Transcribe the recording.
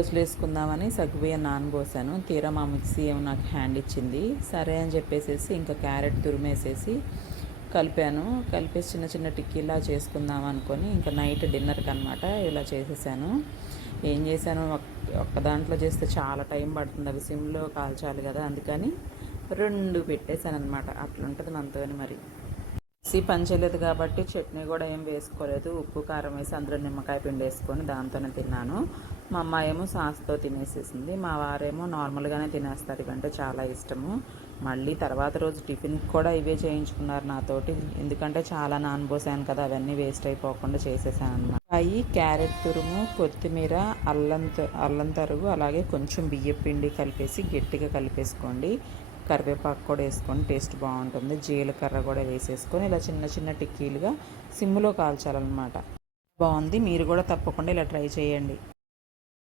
దోసలు వేసుకుందామని సగ్గుబియ్యం నానబోసాను. తీరా మా మిక్సీ ఏమో నాకు హ్యాండ్ ఇచ్చింది. సరే అని చెప్పేసేసి ఇంకా క్యారెట్ తురిమేసేసి కలిపాను. కలిపేసి చిన్న చిన్న టిక్కీలా చేసుకుందాం అనుకొని ఇంకా నైట్ డిన్నర్కి అనమాట ఇలా చేసేసాను. ఏం చేశాను, ఒక్క దాంట్లో చేస్తే చాలా టైం పడుతుంది. అవి సిమ్లో కాల్చాలి కదా, అందుకని 2 పెట్టేశాను అనమాట. అట్లుంటుంది మనతోని మరి. పనిచేయలేదు కాబట్టి చట్నీ కూడా ఏం వేసుకోలేదు. ఉప్పు కారం వేసి అందులో నిమ్మకాయ పిండి వేసుకొని దాంతోనే తిన్నాను. మా అమ్మాయి ఏమో సాస్తో తినేసేసింది. మా వారేమో నార్మల్గానే తినేస్తారు, ఇవంటే చాలా ఇష్టము. మళ్ళీ తర్వాత రోజు టిఫిన్కి కూడా ఇవే చేయించుకున్నారు నాతోటి. ఎందుకంటే చాలా నానబోసాను కదా, అవన్నీ వేస్ట్ అయిపోకుండా చేసేసాను అనమాట. అవి క్యారెట్ తురుము, కొత్తిమీర, అల్లం తరుగు, అలాగే కొంచెం బియ్యం పిండి కలిపేసి గట్టిగా కలిపేసుకోండి. కరివేపాకు కూడా వేసుకొని టేస్ట్ బాగుంటుంది. జీలకర్ర కూడా వేసేసుకొని ఇలా చిన్న చిన్న టిక్కీలుగా సిమ్లో కాల్చాలన్నమాట. బాగుంది, మీరు కూడా తప్పకుండా ఇలా ట్రై చేయండి.